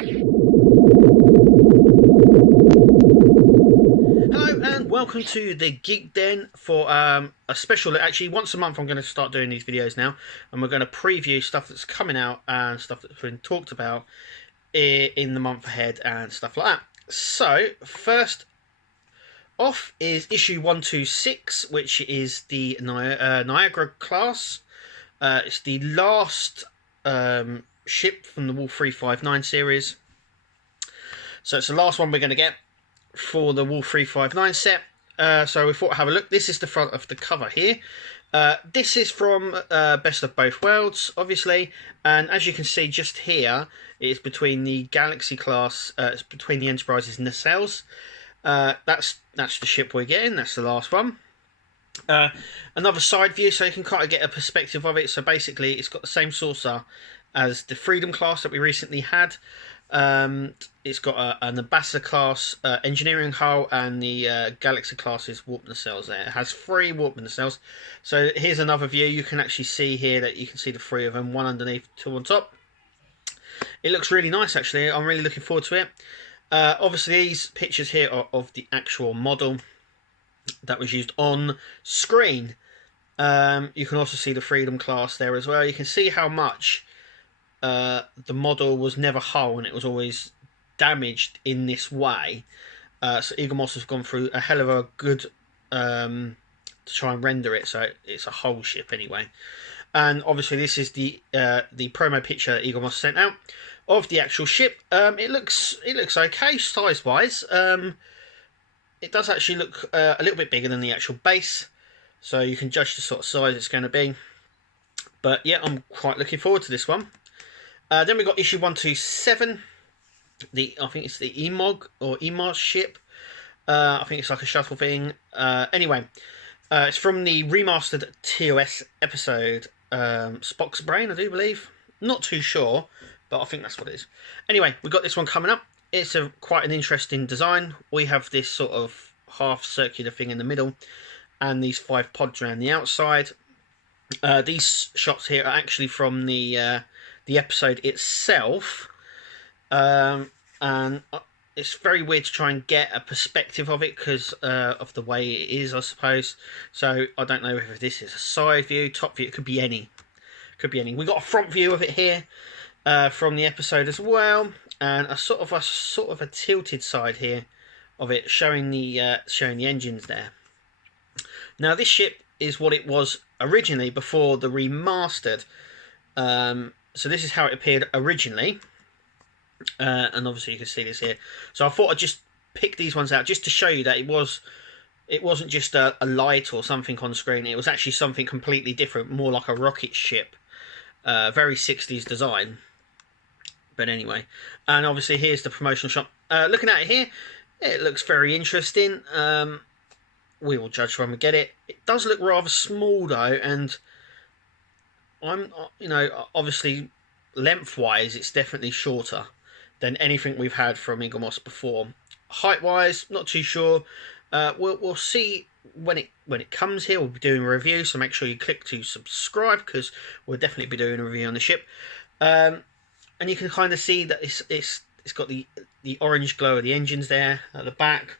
Hello and welcome to the Geek Den for a special. Actually, once a month I'm going to start doing these videos now, and we're going to preview stuff that's coming out and stuff that's been talked about in the month ahead and stuff like that. So first off is issue 126, which is the Niagara class. It's the last ship from the Wolf 359 series. So it's the last one we're going to get for the Wolf 359 set. So we thought, have a look. This is the front of the cover here. This is from Best of Both Worlds, obviously, and as you can see just here, it's between the Galaxy class, it's between the Enterprise's nacelles. That's the ship we're getting. That's the last one. Another side view, so you can kind of get a perspective of it. So basically, it's got the same saucer as the Freedom class that we recently had. It's got an Ambassador class engineering hull, and the Galaxy class's warp nacelles there. It has 3 warp nacelles. So here's another view. You can actually see here that you can see the 3 of them, 1 underneath, 2 on top. It looks really nice, actually. I'm really looking forward to it. Obviously, these pictures here are of the actual model that was used on screen. You can also see the Freedom class there as well. You can see how much the model was never whole, and it was always damaged in this way. So Eagle Moss has gone through a hell of a good to try and render it so it's a whole ship anyway. And obviously this is the promo picture that Eagle Moss sent out of the actual ship. It looks okay size wise. It does actually look a little bit bigger than the actual base, so you can judge the sort of size it's going to be. But yeah, I'm quite looking forward to this one. Then we got issue 127. I think it's the Emog or Emos ship. I think it's like a shuttle thing. Anyway, it's from the remastered TOS episode, Spock's Brain, I do believe. Not too sure, but I think that's what it is. Anyway, we got this one coming up. It's quite an interesting design. We have this sort of half circular thing in the middle, and these 5 pods around the outside. These shots here are actually from the episode itself, and it's very weird to try and get a perspective of it because of the way it is, I suppose. So I don't know if this is a side view, top view. It could be any. We got a front view of it here from the episode as well, and a sort of a tilted side here of it, showing the engines there. Now this ship is what it was originally before the remastered. So this is how it appeared originally, and obviously you can see this here. So I thought I'd just pick these ones out just to show you that it wasn't just a light or something on screen. It was actually something completely different, more like a rocket ship. Very 60s design. But anyway, and obviously here's the promotional shot. Looking at it here, it looks very interesting. We will judge when we get it. It does look rather small though, and obviously lengthwise it's definitely shorter than anything we've had from Eagle Moss before. Height wise, not too sure. We'll see when it comes here. We'll be doing a review, so make sure you click to subscribe because we'll definitely be doing a review on the ship. And you can kind of see that it's got the orange glow of the engines there at the back.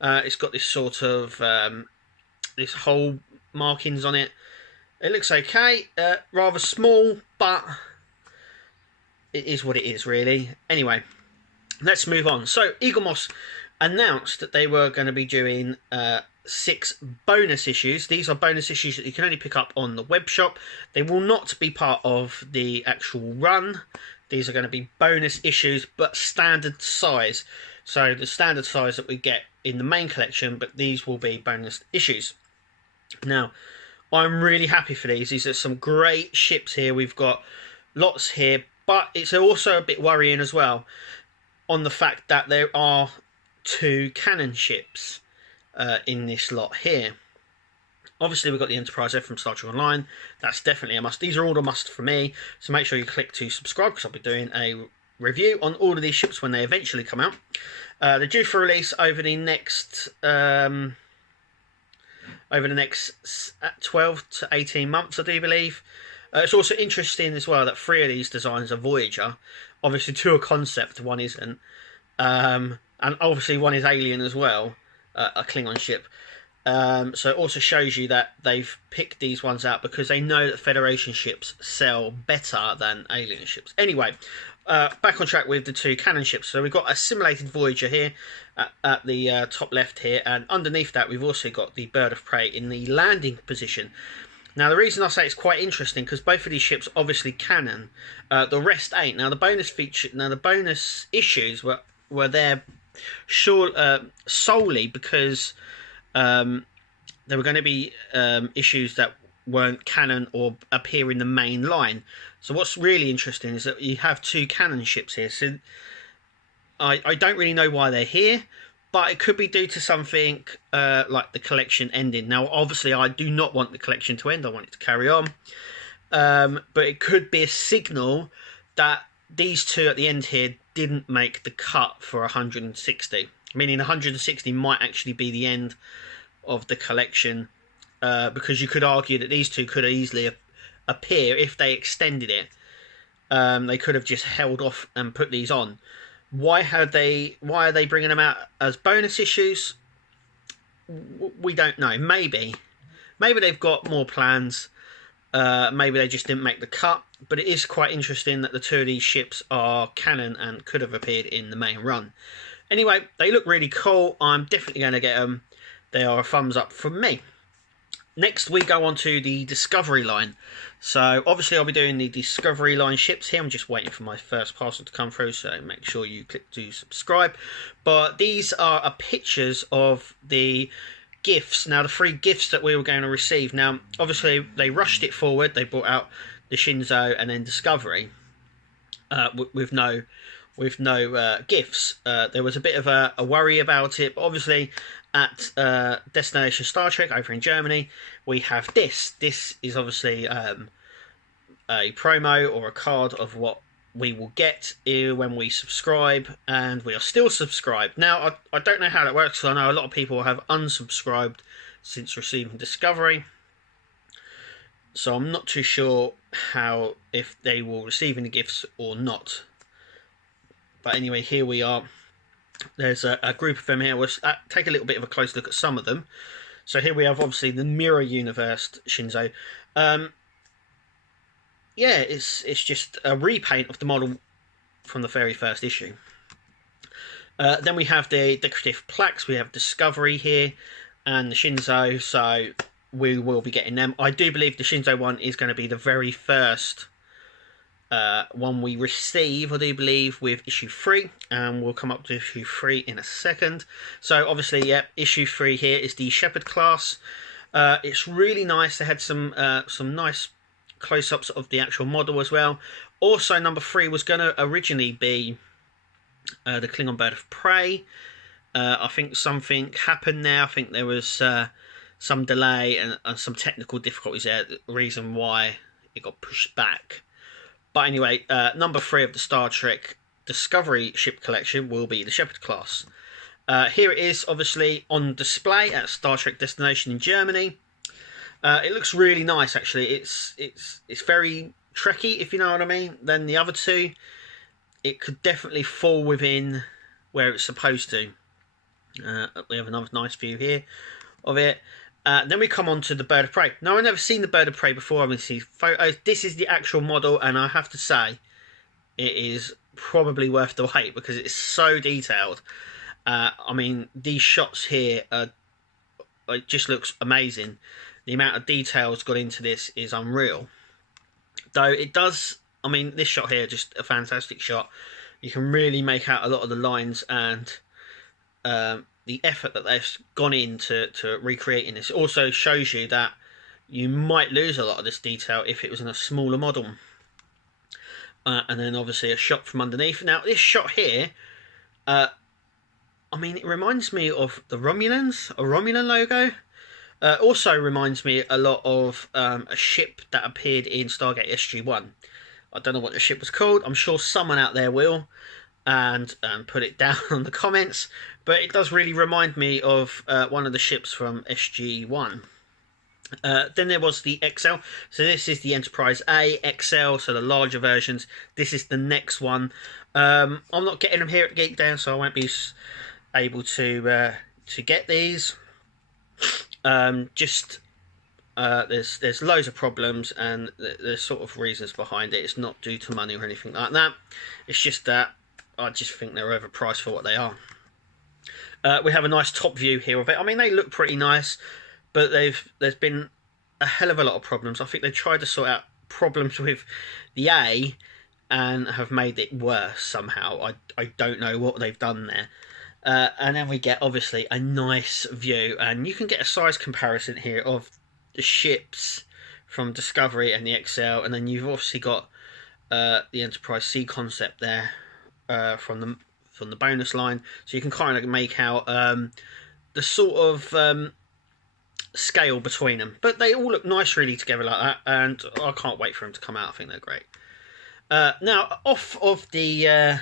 It's got this sort of this hole markings on it. It looks okay, rather small, but it is what it is, really. Anyway, let's move on. So, Eagle Moss announced that they were going to be doing 6 bonus issues. These are bonus issues that you can only pick up on the web shop. They will not be part of the actual run. These are going to be bonus issues, but standard size. So, the standard size that we get in the main collection, but these will be bonus issues. Now, I'm really happy for these. These are some great ships here. We've got lots here, but it's also a bit worrying as well on the fact that there are 2 cannon ships in this lot here. Obviously, we've got the Enterprise F from Star Trek Online. That's definitely a must. These are all a must for me, so make sure you click to subscribe because I'll be doing a review on all of these ships when they eventually come out. They're due for release over the next 12 to 18 months, I do believe. It's also interesting as well that 3 of these designs are Voyager. obviously two are concept, one isn't. And obviously one is alien as well, a Klingon ship. So it also shows you that they've picked these ones out because they know that Federation ships sell better than alien ships. Anyway, back on track with the two cannon ships. So we've got a simulated Voyager here at the top left here, and underneath that we've also got the Bird of Prey in the landing position. Now the reason I say it's quite interesting because both of these ships obviously cannon, the rest ain't. Now the bonus issues were there solely because there were going to be issues that weren't canon or appear in the main line. So what's really interesting is that you have two cannon ships here. So I don't really know why they're here, but it could be due to something like the collection ending. Now, obviously, I do not want the collection to end. I want it to carry on. But it could be a signal that these two at the end here didn't make the cut for 160. Meaning 160 might actually be the end of the collection, because you could argue that these two could easily appear if they extended it. They could have just held off and put these on. Why are they bringing them out as bonus issues? We don't know. Maybe they've got more plans. Maybe they just didn't make the cut. But it is quite interesting that the two of these ships are canon and could have appeared in the main run. Anyway, they look really cool. I'm definitely going to get them. They are a thumbs up from me. Next, we go on to the Discovery line. So, obviously, I'll be doing the Discovery line ships here. I'm just waiting for my first parcel to come through, so make sure you click to subscribe. But these are pictures of the gifts. Now, the 3 gifts that we were going to receive. Now, obviously, they rushed it forward. They brought out the Shinzo and then Discovery with no gifts. There was a bit of a worry about it, but obviously at Destination Star Trek over in Germany we have this. This is obviously a promo or a card of what we will get when we subscribe, and we are still subscribed. Now I don't know how that works, because I know a lot of people have unsubscribed since receiving Discovery, so I'm not too sure if they will receive any gifts or not. But anyway, here we are. There's a group of them here. We'll take a little bit of a close look at some of them. So here we have obviously the Mirror Universe Shinzo. Yeah, it's just a repaint of the model from the very first issue. Then we have the decorative plaques. We have Discovery here and the Shinzo. So we will be getting them. I do believe the Shinzo one is going to be the very first one we receive, I do believe, with issue 3, and we'll come up to issue 3 in a second. So obviously, yeah, issue 3 here is the Shepherd class. It's really nice. They had some nice close-ups of the actual model as well. Also, number 3 was going to originally be the Klingon Bird of Prey. I think something happened there. I think there was some delay and some technical difficulties there, the reason why it got pushed back. But anyway, number 3 of the Star Trek Discovery Ship Collection will be the Shepherd class. Here it is, obviously, on display at Star Trek Destination in Germany. It looks really nice, actually. It's very Trekky, if you know what I mean. Then the other two, it could definitely fall within where it's supposed to. We have another nice view here of it. Then we come on to the Bird of Prey. Now, I've never seen the Bird of Prey before. I've seen photos. This is the actual model, and I have to say, it is probably worth the wait because it's so detailed. I mean, these shots here, it just looks amazing. The amount of details got into this is unreal. Though it does, I mean, this shot here, just a fantastic shot. You can really make out a lot of the lines and the effort that they've gone into recreating this. It also shows you that you might lose a lot of this detail if it was in a smaller model. And then obviously a shot from underneath. Now this shot here, I mean, it reminds me of the Romulans, a Romulan logo. Also reminds me a lot of a ship that appeared in Stargate SG-1. I don't know what the ship was called. I'm sure someone out there will, and put it down on the comments. But it does really remind me of one of the ships from SG-1. Then there was the XL. So this is the Enterprise A, XL, so the larger versions. This is the next one. I'm not getting them here at Geek Down, so I won't be able to get these. There's loads of problems, and there's sort of reasons behind it. It's not due to money or anything like that. It's just that I just think they're overpriced for what they are. We have a nice top view here of it. I mean, they look pretty nice, but there's been a hell of a lot of problems. I think they tried to sort out problems with the A and have made it worse somehow. I don't know what they've done there. And then we get, obviously, a nice view. And you can get a size comparison here of the ships from Discovery and the XL. And then you've obviously got the Enterprise C concept there from the bonus line. So you can kind of make out the sort of scale between them. But they all look nice really together like that. And I can't wait for them to come out. I think they're great. Now, off of the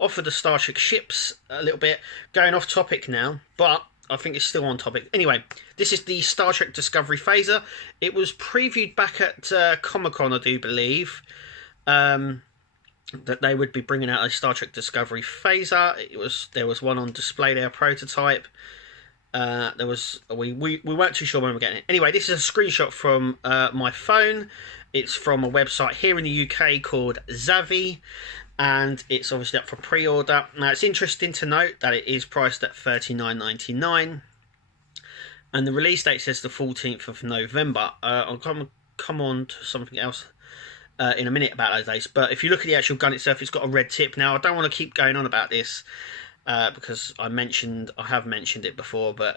Starship ships a little bit, going off topic now, but I think it's still on topic. Anyway, this is the Star Trek Discovery phaser. It was previewed back at Comic-Con, I do believe, that they would be bringing out a Star Trek Discovery phaser. There was one on display there, prototype. We weren't too sure when we were getting it. Anyway, this is a screenshot from my phone. It's from a website here in the UK called Zavvi, and it's obviously up for pre-order. Now, it's interesting to note that it is priced at $39.99, and the release date says the 14th of November. I'll come on to something else in a minute about those dates, but if you look at the actual gun itself, it's got a red tip. Now, I don't want to keep going on about this, because I have mentioned it before, but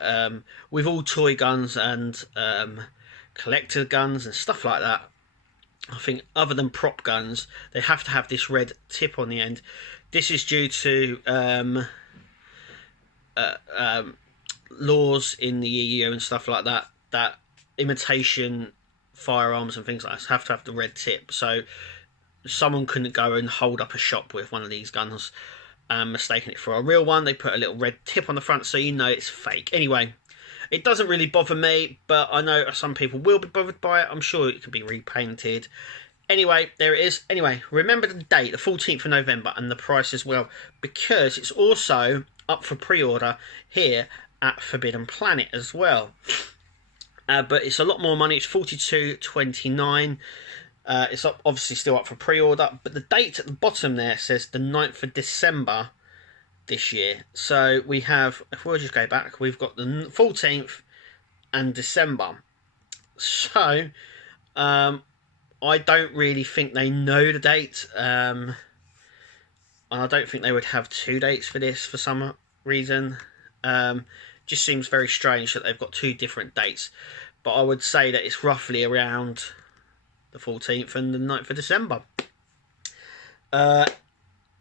with all toy guns and collector guns and stuff like that, I think other than prop guns, they have to have this red tip on the end. This is due to laws in the EU and stuff like that, that imitation firearms and things like that have to have the red tip. So someone couldn't go and hold up a shop with one of these guns mistaking it for a real one. They put a little red tip on the front so you know it's fake. Anyway, it doesn't really bother me, but I know some people will be bothered by it. I'm sure it can be repainted. Anyway, there it is. Anyway, remember the date, the 14th of November, and the price as well, because it's also up for pre-order here at Forbidden Planet as well. But it's a lot more money. It's $42.29. It's obviously still up for pre-order, but the date at the bottom there says the 9th of December this year. So we have, if we'll just go back, we've got the 14th and December. So I don't really think they know the date, and I don't think they would have two dates for this for some reason. Just seems very strange that they've got two different dates, but I would say that it's roughly around the 14th and the 9th of December.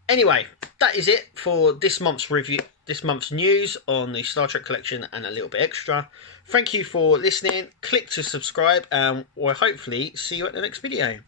Anyway, that is it for this month's review, this month's news on the Star Trek collection and a little bit extra. Thank you for listening. Click to subscribe, and we'll hopefully see you at the next video.